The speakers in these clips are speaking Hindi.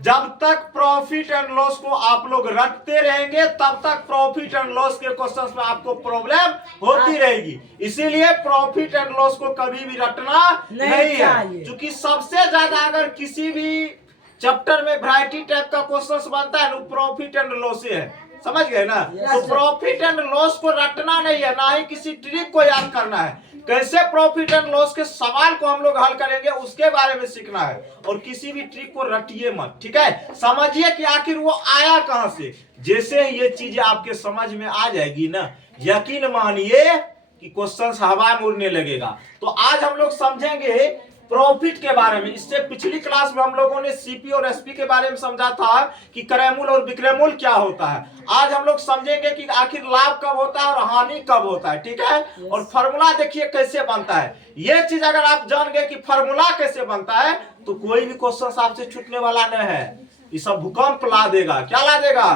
जब तक प्रॉफिट एंड लॉस को आप लोग रटते रहेंगे तब तक प्रॉफिट एंड लॉस के क्वेश्चंस में आपको प्रॉब्लम होती रहेगी। इसीलिए प्रॉफिट एंड लॉस को कभी भी रटना नहीं है, क्योंकि सबसे ज्यादा अगर किसी भी चैप्टर में वैरायटी टाइप का क्वेश्चंस बनता है तो प्रॉफिट एंड लॉस है, समझ गए ना। तो प्रॉफिट एंड लॉस को रटना नहीं है, ना ही किसी ट्रिक को याद करना है। कैसे प्रॉफिट एंड लॉस के सवाल को हम लोग हल करेंगे उसके बारे में सीखना है, और किसी भी ट्रिक को रटिए मत, ठीक है। समझिए कि आखिर वो आया कहां से। जैसे ही ये चीजें आपके समझ में आ जाएगी ना, यकीन मानिए कि क्वेश्चन हवा में उड़ने लगेगा। तो आज हम लोग समझेंगे प्रॉफिट के बारे में। इससे पिछली क्लास में हम लोगों ने सीपी और एसपी के बारे में समझा था कि क्रय मूल्य और विक्रय मूल्य क्या होता है। आज हम लोग समझेंगे कि आखिर लाभ कब होता है और हानि कब होता है, ठीक है। और फार्मूला देखिए कैसे बनता है। ये चीज अगर आप जान गए कि फार्मूला कैसे बनता है तो कोई भी क्वेश्चन आपसे छूटने वाला नहीं है। ये सब भूकंप ला देगा। क्या ला देगा?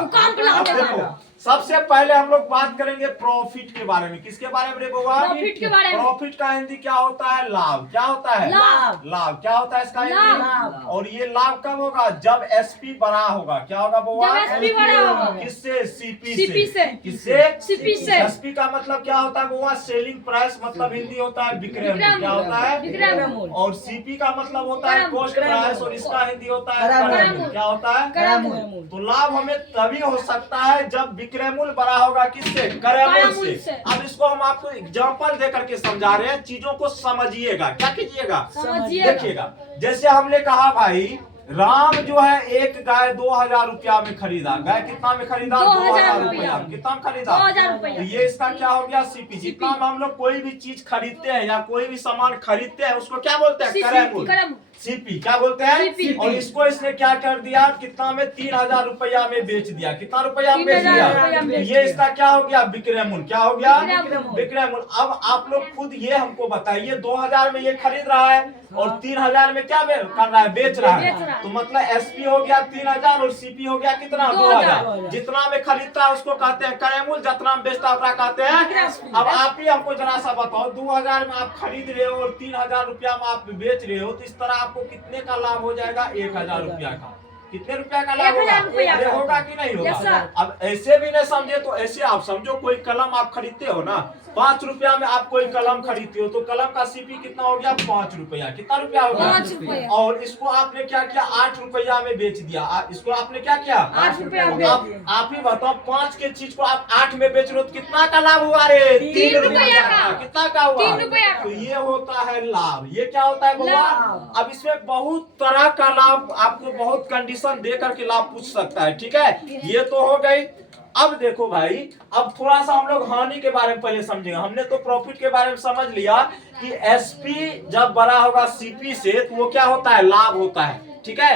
देखो, सबसे पहले हम लोग बात करेंगे प्रॉफिट के बारे में। किसके बारे में रे बउआ? प्रॉफिट के बारे में। प्रॉफिट का हिंदी क्या होता है? लाभ। क्या होता है? लाभ। क्या होता है इसका हिंदी? और ये लाभ कब होगा? जब एसपी बड़ा होगा। क्या होगा बउआ? जब एसपी बड़ा होगा। किससे? सीपी से। किससे? सीपी से। एसपी का मतलब क्या होता है बउआ? सेलिंग प्राइस, मतलब हिंदी होता है विक्रय मूल्य। क्या होता है? विक्रय मूल्य। और सीपी का मतलब होता है कॉस्ट प्राइस, और इसका हिंदी होता है क्रय मूल्य। क्या होता है? क्रय मूल्य। तो लाभ हमें तभी हो सकता है जब विक्रय मूल्य बड़ा होगा। किससे? क्रय मूल्य से। अब इसको हम आपको एग्जांपल दे करके समझा रहे हैं, चीजों को समझिएगा। क्या कीजिएगा? देखिएगा। जैसे हमने कहा भाई राम जो है एक गाय 2000 रुपया में खरीदा। गाय कितना में खरीदा? 2000 रुपया। कितना में खरीदा? 2000 रुपया। तो ये इसका क्या हो गया? सीपी। जितना में हम लोग कोई भी चीज खरीदते हैं या कोई भी सामान खरीदते हैं उसको क्या बोलते हैं? क्रय मूल्य। सीपी। क्या बोलते हैं? और इसको इसने क्या कर दिया? कितना में? 3000 रुपया में बेच दिया। कितना रुपया में बेच दिया? ये इसका क्या हो गया? विक्रय मूल्य। क्या हो गया? विक्रय मूल्य। अब आप लोग खुद ये हमको बताइए, 2000 में ये खरीद रहा है और 3000 में क्या कर रहा है? बेच रहा है। तो मतलब एसपी हो गया 3000 और सीपी हो गया कितना? 2000। जितना में खरीदता है उसको कहते हैं क्रय मूल्य, जितना में बेचता है उसको कहते हैं। अब आप ही हमको जरा सा बताओ, 2000 में आप खरीद रहे हो और 3000 रुपया में आप बेच रहे हो, तो इस तरह आपको कितने का लाभ हो जाएगा? 1000 रुपया का। कितने रुपया का लाभ होगा? अरे होगा कि नहीं होगा? अब ऐसे भी नहीं समझे तो ऐसे आप समझो, कोई कलम आप खरीदते हो ना, 5 रुपया में आप कोई कलम खरीदते हो तो कलम का सीपी कितना हो गया? 5 रुपया। कितना रुपया हो गया? 5 रुपया। और इसको आपने क्या किया? 8 रुपया में बेच दिया। इसको आपने क्या किया? 8 रुपया में। आप ही बताओ, 5 के चीज को आप 8 में बेच रहे हो तो कितना का लाभ हुआ रे? 3 रुपया का। कितना का हुआ? 3 रुपया का। तो ये होता है लाभ। ये क्या होता है बउआ? अब इसमें बहुत तरह का लाभ, आपको बहुत कंडीशन दे करके लाभ पूछ सकता है, ठीक है। ये तो हो गई। अब देखो भाई, अब थोड़ा सा हम लोग हानि के बारे में पहले समझेंगे। हमने तो प्रॉफिट के बारे में समझ लिया कि एसपी जब बड़ा होगा सीपी से तो वो क्या होता है? लाभ होता है, ठीक है।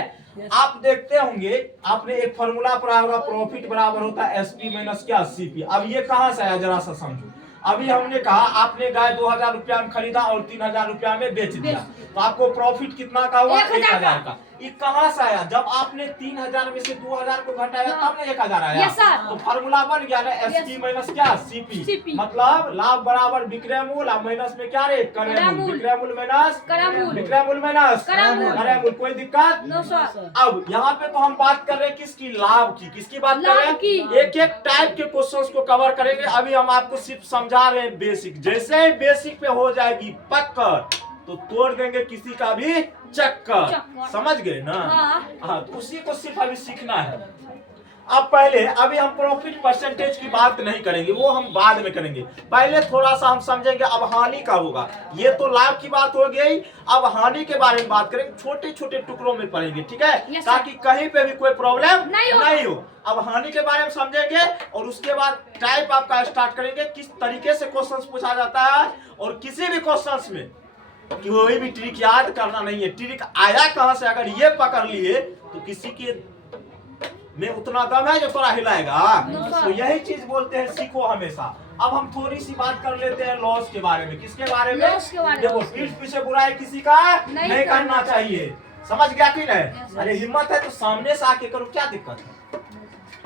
आप देखते होंगे, आपने एक फॉर्मूला पढ़ा होगा, प्रॉफिट बराबर होता है एसपी माइनस क्या? सीपी। अब ये कहां से आया जरा सा समझो। अभी हमने कहा आपने गाय 2000 रुपया में खरीदा और 3000 रुपया में बेच दिया, तो आपको प्रॉफिट कितना का हुआ? 1000 का। ये कहां से आया? जब आपने 3000 में से 2000 को घटाया तब ना 1000 आया। तो फार्मूला बन गया ना एसपी माइनस क्या? सीपी। मतलब लाभ बराबर विक्रय मूल्य माइनस में क्या रे? क्रय मूल्य। विक्रय मूल्य माइनस विक्रय मूल्य माइनस क्रय मूल्य। कोई दिक्कत? अब यहाँ पे तो हम बात कर रहे हैं किसकी? लाभ की। किसकी बात कर रहे हैं? एक एक टाइप के क्वेश्चंस को कवर करेंगे। अभी हम आपको सिर्फ समझा रहे हैं बेसिक। जैसे ही बेसिक पे हो जाएगी पक्कर तो तोड़ देंगे किसी का भी चक्कर। समझ गए ना? हाँ, तो उसी को सिर्फ अभी सीखना है। अब पहले अभी हम प्रॉफिट परसेंटेज की बात नहीं करेंगे, वो हम बाद में करेंगे। पहले थोड़ा सा हम समझेंगे अब हानि का होगा। ये तो लाभ की बात हो गई। अब हानि के बारे में बात करेंगे, छोटे छोटे टुकड़ों में पढ़ेंगे, ठीक है, ताकि कहीं पे भी कोई प्रॉब्लम नहीं हो। अब हानि के बारे में समझेंगे और उसके बाद टाइप आपका स्टार्ट करेंगे, किस तरीके से क्वेश्चन पूछा जाता है। और किसी भी क्वेश्चन में कोई भी ट्रिक याद करना नहीं है, ट्रिक आया कहां से, अगर ये पकड़ लिए तो किसी के में उतना दम है जो थोड़ा हिलाएगा। तो यही चीज बोलते हैं सीखो हमेशा। अब हम थोड़ी सी बात कर लेते हैं लॉस के बारे में। किसके बारे में? देखो, पीठ पीछे बुराई किसी का नहीं करना चाहिए। समझ गया कि नहीं? अरे हिम्मत है तो सामने से आके करो, क्या दिक्कत है?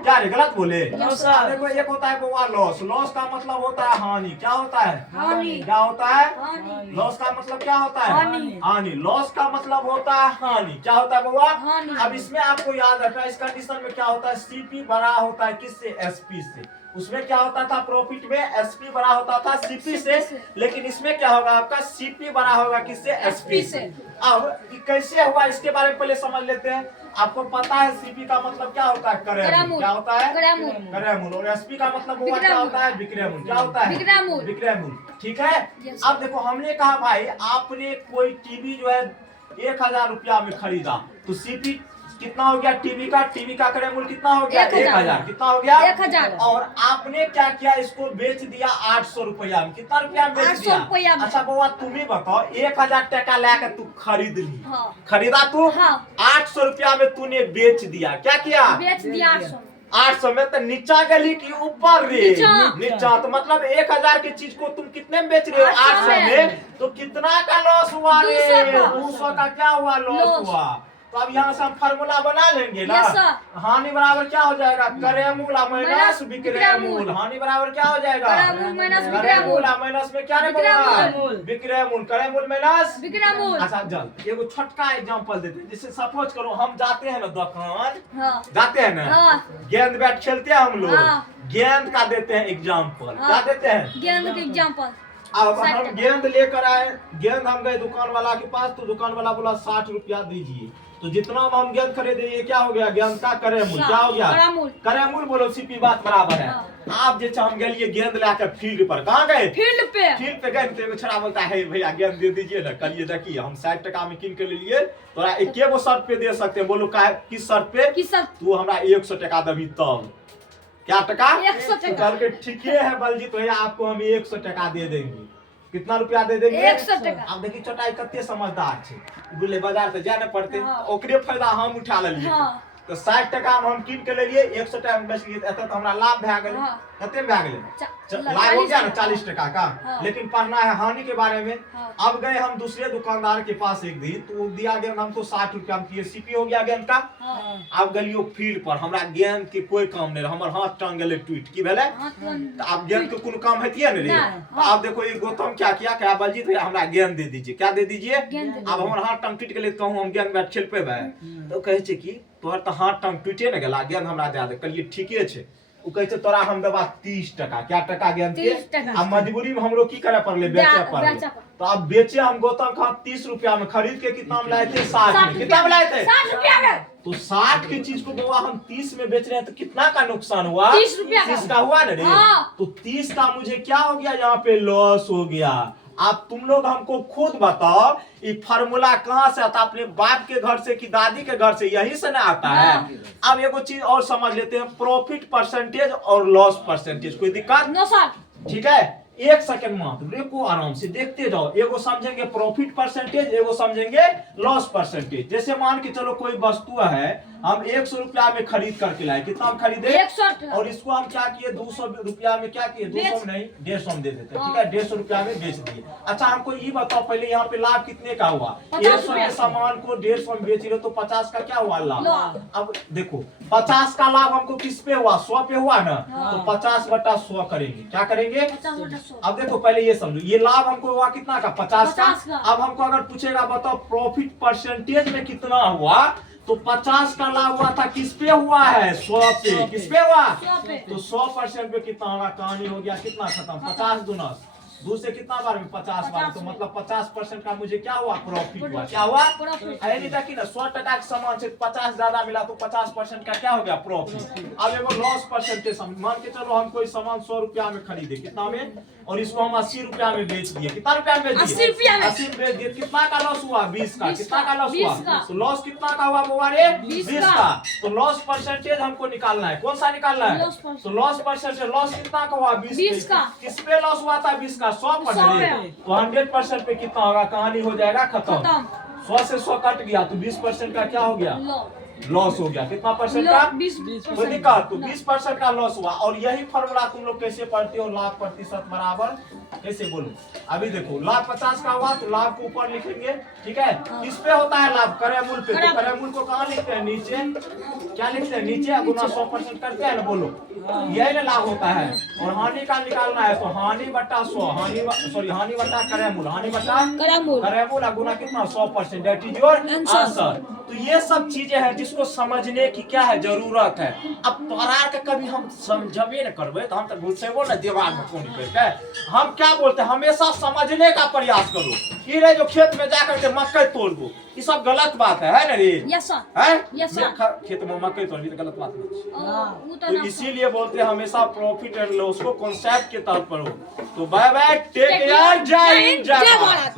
क्या रे गलत बोले? Yes, अब देखो एक होता है बउआ लॉस, लॉस का मतलब होता है हानि। क्या होता है? हानि। क्या होता है? हानि। लॉस का मतलब क्या होता है? हानि। हानि। लॉस का मतलब होता है हानि। क्या होता है बउआ? हानि। अब इसमें आपको याद रखना, इस कंडीशन में क्या होता है, सीपी बड़ा होता है किससे? एसपी से। उसमें क्या होता था प्रॉफिट में, एसपी बड़ा होता था सीपी से, लेकिन इसमें क्या होगा आपका, सीपी बड़ा होगा किससे? एसपी से। अब कैसे हुआ इसके बारे में पहले समझ लेते हैं। आपको पता है सीपी का मतलब क्या होता है? क्रय मूल्य। क्या होता है? क्रय मूल्य। क्रय मूल्य। और एसपी का मतलब हुआ विक्रय क्या मूल्य। होता है? विक्रय मूल्य। क्या होता है? विक्रय मूल्य। विक्रय मूल्य। ठीक है। Yes, अब देखो हमने कहा भाई आपने कोई टीवी जो है 1000 रुपया में खरीदा, तो सीपी कितना हो गया टीवी का? टीवी का क्रय मूल्य कितना हो गया? 1000। कितना हो गया? 1000। और आपने क्या किया, इसको बेच दिया 800 रुपया में। कितना रुपया में बेच 800 दिया? रुपया में। अच्छा बउआ तुम ही बताओ, 1000 टका लाकर तू खरीद ली। हाँ। खरीदा तू? हाँ। 800 रुपया में तूने बेच दिया। क्या किया? बेच दिया 800। 800 में तो नीचा गली की ऊपर रे? नीचा। नीचा। तो मतलब 1000 की चीज को तुम कितने में बेच रहे हो? 800 800 में। तो कितना का लॉस हुआ रे? 200 का। 200 का क्या हुआ? Loss loss. हुआ। तो अब यहाँ से हम फार्मूला बना लेंगे ना। Yes, sir। हानि बराबर क्या हो जाएगा? क्रय मूल्य माइनस माइनस विक्रय विक्रय मूल्य। मूल्य। हानि बराबर क्या हो जाएगा? क्रय मूल्य माइनस क्रय विक्रय मूल्य। मूल्य माइनस में क्या रे विक्रय बउआ? मूल्य। विक्रय मूल्य। क्रय मूल्य माइनस विक्रय मूल्य। अच्छा जल्द एगो छोटका एग्जांपल देते हैं। जैसे सपोज करो हम जाते हैं ना दुकान, हाँ। जाते हैं ना, हाँ। गेंद बैट खेलते हैं हम लोग। हाँ। गेंद का देते हैं एग्जांपल। हाँ। क्या देते हैं? गेंद के एग्जांपल। अब 60 हम टका। गेंद लेकर आए, गेंद हम गए दुकान वाला के पास, तो दुकान वाला बोला 60 रुपया दीजिए। तो जितना हम गेंद खरीदे ये क्या हो गया? गेंद का क्रय मूल्य। क्या हो गया? क्रय मूल्य। क्रय मूल्य बोलो सीपी बात बराबर है। हाँ। आप जैसे हम गए गेंद लाकर फील्ड पर, कहाँ गए? फील्ड पे। फील्ड पे गए तो एगो छोरा बोलता है भैया गेंद दे दीजिए ना। कलिए देखिए हम 60 टका में किन के ले लिए, तोरा एके गो शर्त पे दे सकते हैं। बोलो का किस शर्त पे? किस शर्त? तू हमरा 100 टका देबी तब। क्या टका? 100 टका। कल के ठीक है बलजीत भैया आपको हम 100 टका दे देंगे। कितना रुपया दे देंगे? 100 टका। अब देखिए छोटा कते समझदार छे, बोले बाजार से जाने पड़ते, हाँ। ओकरे फायदा हम उठा लेलिए। हाँ। तो 60 टका में हम किन के ले लिए, 100 टका में बेच लिए, एते तो हमरा लाभ भए गेल। हाँ। कते में भए गेल? लाभ हो 40 गया ना टका। 40 टका का। हाँ। लेकिन पढ़ना है हानि के बारे में। हाँ। अब गए हम दूसरे दुकानदार के पास एक दिन, तो दिया गेंद हमको 60 रुपया में, ये सीपी हो गया गेंद का। हाँ। अब गलियो फील्ड पर, हमरा गेंद के कोई काम नहीं रहा, हमर हाथ टांग गेले टूट। की भेले? तो अब गेंद के कोनो काम हेतिए न रे। नहीं। तो अब देखो ये गौतम क्या किया, क्या बलजीत भैया हमरा गेंद दे दीजिए। क्या दे दीजिए? गेंद दे अब हमर हाथ टांग टूट गेले, कहूं हम गेंद बैट खेल पेबे? तो कहे छे कि तोहर तो हाथ टांग टूटे न गेला, गेंद हमरा दे दे। कहलिए ठीके छे। उ कहे छे तोरा हम देबा 30 टका। क्या टका गेंद के? 30 टका। अब मजबूरी में हमरो की करे पड़ले, बेचे पड़ले। बेचे पड़ले। तो अब बेचे हम गौतम का 30 रुपया में, खरीद के कितना में लाए थे? 60 में। कितना में लाए थे? 60 रुपया में। तो 60 की चीज को बाबा हम 30 में बेच रहे हैं, तो कितना का नुकसान हुआ? 30 रुपया का। 30 का हुआ ना रे। हाँ। तो 30 का मुझे क्या हो गया? यहाँ पे लॉस हो गया। आप तुम लोग हमको खुद बताओ ये फार्मूला कहाँ से आता? अपने बाप के घर से कि दादी के घर से? यही से ना आता है। अब एगो चीज और समझ लेते हैं, प्रॉफिट परसेंटेज और लॉस परसेंटेज। कोई दिक्कत? No sir. ठीक है, एक सेकंड मात्र देखो, आराम से देखते जाओ। एगो समझेंगे प्रॉफिट परसेंटेज, एगो समझेंगे लॉस परसेंटेज। जैसे मान के चलो कोई वस्तु है, हम 100 रुपया में खरीद करके लाए। कितना हम खरीदे? 100 और इसको हम क्या किए? 200 रुपया में क्या किए? 200 में नहीं, 150 में दे देते। ठीक है, 150 रुपया में बेच दिए। अच्छा हमको ये बताओ पहले यहाँ पे लाभ कितने का हुआ? 100 के सामान को 150 में बेच रहे, तो 50 का क्या हुआ लाभ? अब देखो 50 का लाभ हमको किस पे हुआ? 100 पे हुआ ना। तो 50/100 करेंगे। क्या करेंगे? 50/100। अब देखो पहले ये समझो, ये लाभ हमको हुआ कितना का? 50 का। 50 का। अब हमको अगर पूछेगा बताओ प्रॉफिट परसेंटेज में कितना हुआ, तो 50 का लाभ हुआ था, किस पे हुआ है? 100 पे। किस पे हुआ? 100 पे। तो 100% पे कितना होगा? कहानी हो गया कितना खत्म? 50 दूना 2 से कितना बार में? 50 बार। तो मतलब 50% का मुझे क्या हुआ? प्रॉफिट हुआ। क्या हुआ? प्रॉफिट। नहीं देखी ना, 100 टका के सामान से 50 ज्यादा मिला, तो 50% का क्या हो गया? प्रॉफिट। अब एगो लॉस परसेंटेज मान के चलो हम कोई सामान 100 रुपया में खरीदे, कितना में? और इसको हम 80 रुपया में बेच दिए। कितना रुपया में बेच दिए? 80 रुपया में। 80 में बेच दिए। कितना का लॉस हुआ? 20 का। 20 कितना का लॉस 20 हुआ? का। तो लॉस कितना का हुआ बुआ रे? 20 20 का। का। तो लॉस परसेंटेज हमको निकालना है। कौन सा निकालना है? Loss percentage. तो लॉस परसेंटेज, लॉस कितना का हुआ? 20 का। किस पे लॉस हुआ था? 20 का। 100 100 पर। पे। तो 100% पे कितना होगा? कहानी हो जाएगा खत्म। खत्म। 100 से 100 कट गया तो 20% का क्या हो गया, लो लॉस हो गया। कितना परसेंट का, 20% दिक्कत तो 20% का लॉस हुआ। और यही फॉर्मूला तुम लोग कैसे पढ़ते हो, लाभ प्रतिशत बराबर कैसे बोलो। अभी देखो लाभ 50 का हुआ तो लाभ को ऊपर लिखेंगे, ठीक है। किस पे होता है लाभ, क्रय मूल पे, तो क्रय मूल को कहाँ लिखते हैं, नीचे। क्या लिखते हैं, नीचे गुना 100% करते हैं ना, बोलो यही ना लाभ होता है। और हानि का निकालना है तो हानि बट्टा 100, हानि बट्टा क्रय मूल, हानि बट्टा क्रय मूल गुना कितना 100%, दैट इज योर आंसर। तो ये सब चीजें हैं जिसको समझने की क्या है, जरूरत है। अब पढ़ा के कभी हम समझबे न करबे तो हम तो घुसेबो ना दिमाग में फोन करके। हम क्या बोलते हैं, हमेशा समझने का प्रयास करो। ये रे जो खेत में जाकर के मकई तोड़ दो, ये सब गलत बात है ना रे। यस सर, है यस सर। खेत में मकई तोड़ तो गलत बात नहीं। वो तो तो ना इसीलिए बोलते हैं हमेशा प्रॉफिट एंड लॉस को कॉन्सेप्ट के तौर पर हो। तो बाय बाय, टेक केयर, जय हिंद, जय भारत।